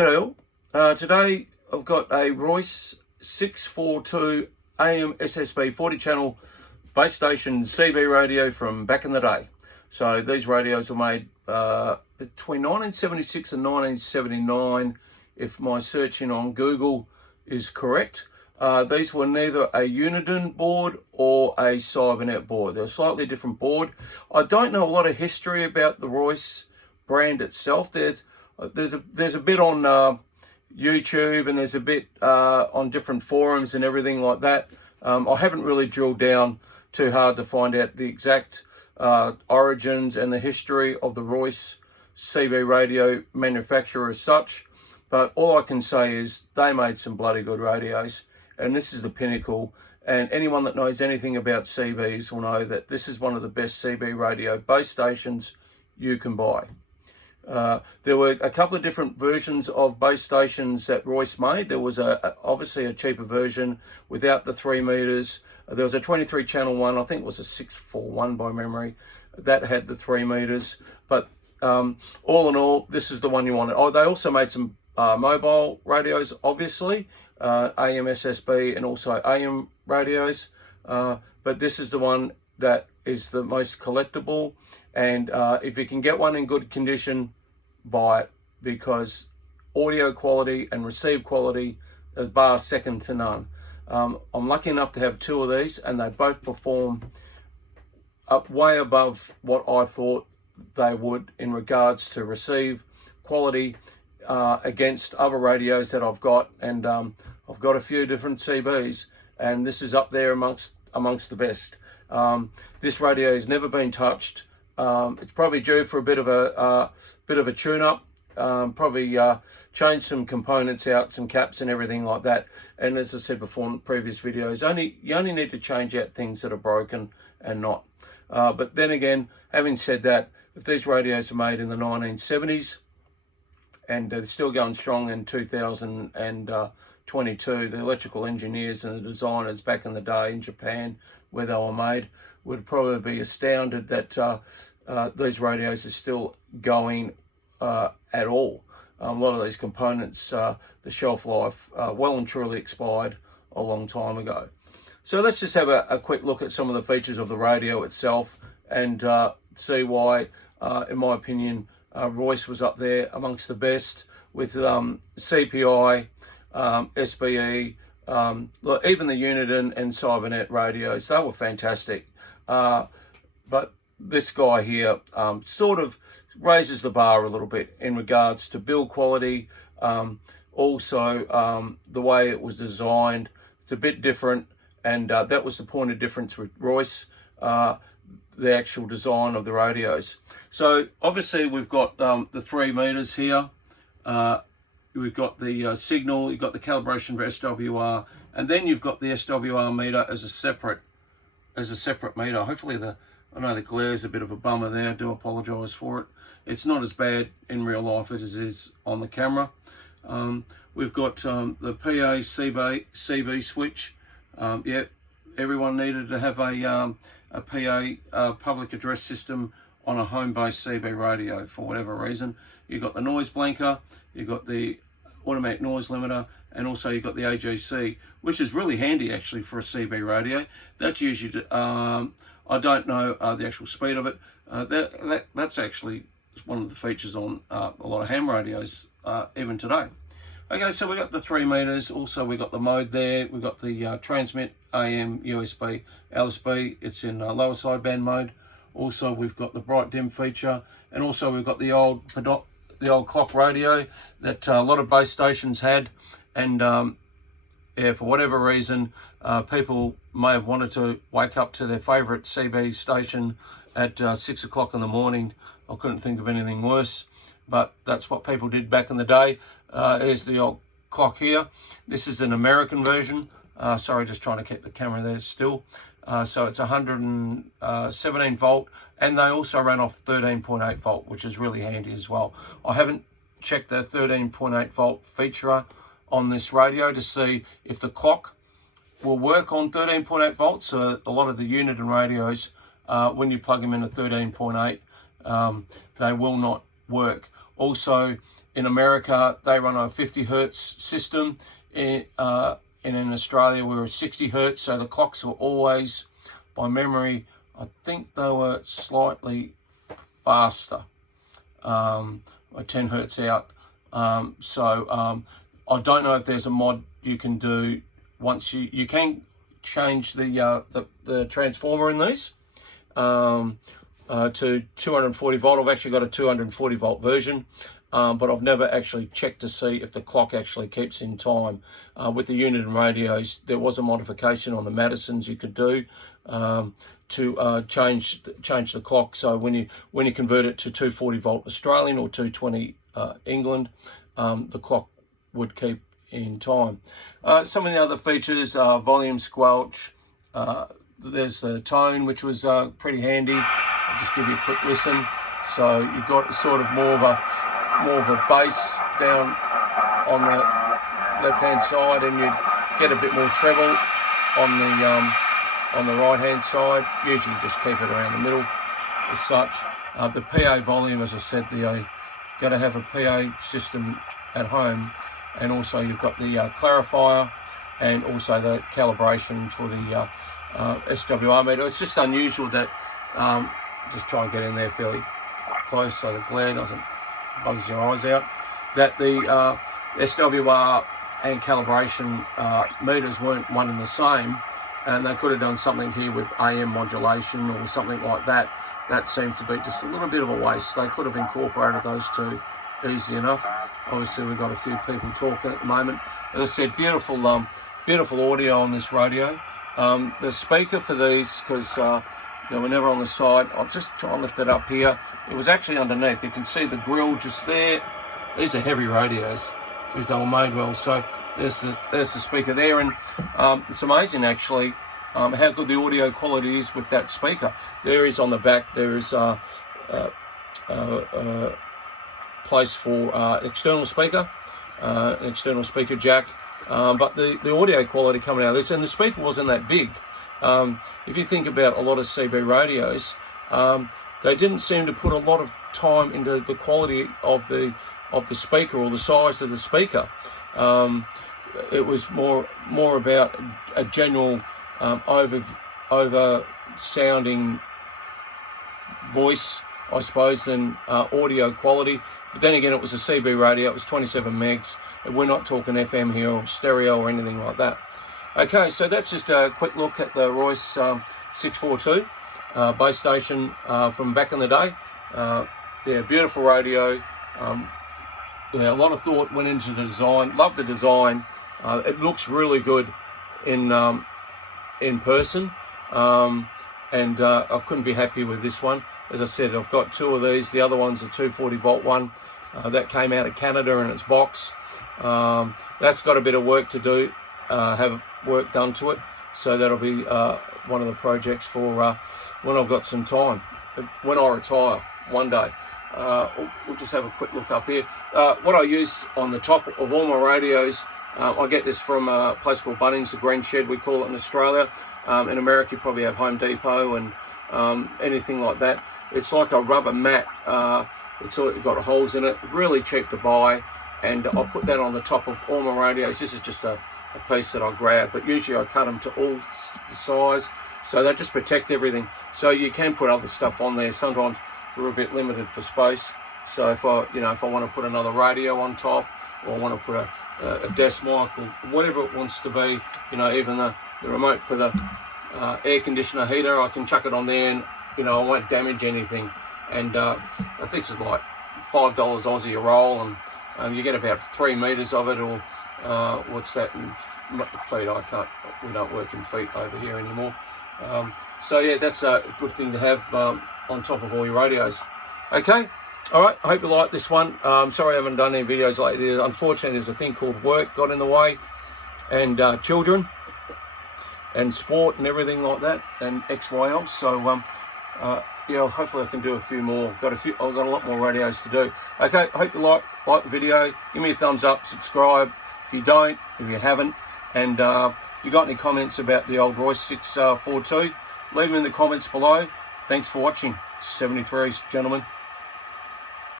G'day all. Today I've got a Royce 642 AM SSB 40 channel base station CB radio from back in the day. So these radios were made between 1976 and 1979 if my searching on Google is correct. These were neither a Uniden board or a Cybernet board. They're a slightly different board. I don't know a lot of history about the Royce brand itself. There's a bit on YouTube, and there's a bit on different forums and everything like that. I haven't really drilled down too hard to find out the exact origins and the history of the Royce CB radio manufacturer as such, but all I can say is they made some bloody good radios, and this is the pinnacle. And anyone that knows anything about CBs will know that this is one of the best CB radio base stations you can buy. There were a couple of different versions of base stations that Royce made. There was obviously a cheaper version without the 3 meters. There was a 23 channel one, I think it was a 641 by memory, that had the 3 meters. But all in all, this is the one you wanted. Oh, they also made some mobile radios, obviously, AM SSB and also AM radios. But this is the one that is the most collectible. And if you can get one in good condition, buy it, because audio quality and receive quality is bar second to none. I'm lucky enough to have 2 of these, and they both perform up way above what I thought they would in regards to receive quality against other radios that I've got. And I've got a few different CBs, and this is up there amongst the best. This radio has never been touched. It's probably due for a bit of a tune-up. Probably change some components out, some caps and everything like that. And as I said before in previous videos, you only need to change out things that are broken and not. But then again, having said that, if these radios are made in the 1970s and they're still going strong in 2022, the electrical engineers and the designers back in the day in Japan where they were made would probably be astounded that these radios are still going at all. A lot of these components, the shelf life well and truly expired a long time ago. So let's just have a quick look at some of the features of the radio itself and see why, in my opinion, Royce was up there amongst the best with CPI, SBE, even the Uniden and Cybernet radios. They were fantastic. But this guy here sort of raises the bar a little bit in regards to build quality. Also, the way it was designed, it's a bit different, and that was the point of difference with Royce, the actual design of the radios. So obviously we've got the 3 meters here. We've got the signal, you've got the calibration for SWR, and then you've got the SWR meter as a separate meter. Hopefully I know the glare is a bit of a bummer there. I do apologise for it. It's not as bad in real life as it is on the camera. We've got the PA CB switch. Yep, everyone needed to have a PA public address system on a home-based CB radio for whatever reason. You've got the noise blanker, you've got the automatic noise limiter, and also you've got the AGC, which is really handy actually for a CB radio. That's usually, I don't know the actual speed of it. That's actually one of the features on a lot of ham radios even today. Okay, so we got the 3 meters. Also, we got the mode there. We got the transmit AM USB LSB. It's in lower sideband mode. Also, we've got the bright dim feature, and also we've got the old clock radio that a lot of base stations had. And yeah, for whatever reason, people may have wanted to wake up to their favourite CB station at 6 o'clock in the morning. I couldn't think of anything worse, but that's what people did back in the day. Here's the old clock here. This is an American version. Sorry, just trying to keep the camera there still. So it's 117 volt, and they also ran off 13.8 volt, which is really handy as well. I haven't checked the 13.8 volt feature on this radio to see if the clock will work on 13.8 volts. So a lot of the Uniden radios, when you plug them in at 13.8, they will not work. Also in America, they run a 50 hertz system. And in Australia, we're at 60 hertz. So the clocks were always, by memory, I think they were slightly faster, 10 hertz out. I don't know if there's a mod you can do once you can change the transformer in these to 240 volt. I've actually got a 240 volt version, but I've never actually checked to see if the clock actually keeps in time. With the unit and radios, there was a modification on the Madisons you could do to change the clock. So when you convert it to 240 volt Australian or 220 England, the clock would keep in time. Some of the other features are volume squelch. There's the tone, which was pretty handy. I'll just give you a quick listen. So you've got sort of more of a bass down on the left-hand side, and you'd get a bit more treble on the right-hand side. Usually just keep it around the middle as such. The PA volume, as I said, you've got to have a PA system at home, and also you've got the clarifier and also the calibration for the SWR meter. It's just unusual that, just try and get in there fairly close so the glare doesn't bugs your eyes out, that the SWR and calibration meters weren't one and the same, and they could have done something here with AM modulation or something like that. That seems to be just a little bit of a waste. They could have incorporated those two easy enough. Obviously we've got a few people talking at the moment. As I said, beautiful audio on this radio. The speaker for these, because we're never on the side, I'll just try and lift it up here. It was actually underneath. You can see the grill just there. These are heavy radios. Geez, they were made well. So there's the speaker there, and it's amazing actually how good the audio quality is with that speaker. There is on the back. There is place for external speaker, an external speaker jack. But the audio quality coming out of this, and the speaker wasn't that big. If you think about a lot of CB radios, they didn't seem to put a lot of time into the quality of the speaker or the size of the speaker. It was more about a general over sounding voice, I suppose, than audio quality. But then again, it was a CB radio. It was 27 megs. We're not talking FM here or stereo or anything like that. Okay, so that's just a quick look at the Royce 642 base station from back in the day. Yeah, beautiful radio. Yeah, a lot of thought went into the design. Love the design. It looks really good in person. And I couldn't be happy with this one. As I said, I've got two of these. The other one's a 240 volt one that came out of Canada in its box. That's got a bit of work to do, have work done to it. So that'll be one of the projects for when I've got some time, when I retire one day. We'll just have a quick look up here. What I use on the top of all my radios, I get this from a place called Bunnings, the Green Shed we call it in Australia. In America you probably have Home Depot and anything like that. It's like a rubber mat. It's got holes in it, really cheap to buy, and I'll put that on the top of all my radios. This is just a piece that I grab, but usually I cut them to all size, so they just protect everything. So you can put other stuff on there. Sometimes we're a bit limited for space, so if I want to put another radio on top, or I want to put a desk mic or whatever it wants to be, even the remote for the air conditioner heater, I can chuck it on there, and I won't damage anything. And I think it's like $5 Aussie a roll, and you get about 3 meters of it, or what's that in feet? We don't work in feet over here anymore. So yeah, that's a good thing to have on top of all your radios. Okay, all right, I hope you like this one. Sorry I haven't done any videos like this. Unfortunately, there's a thing called work got in the way, and children and sport and everything like that, and XYL. So yeah, hopefully I can do a few more. I've got a lot more radios to do. Okay, hope you like the video. Give me a thumbs up, subscribe if you don't, if you haven't, and if you got any comments about the old Royce 642, leave them in the comments below. Thanks for watching. 73s, gentlemen.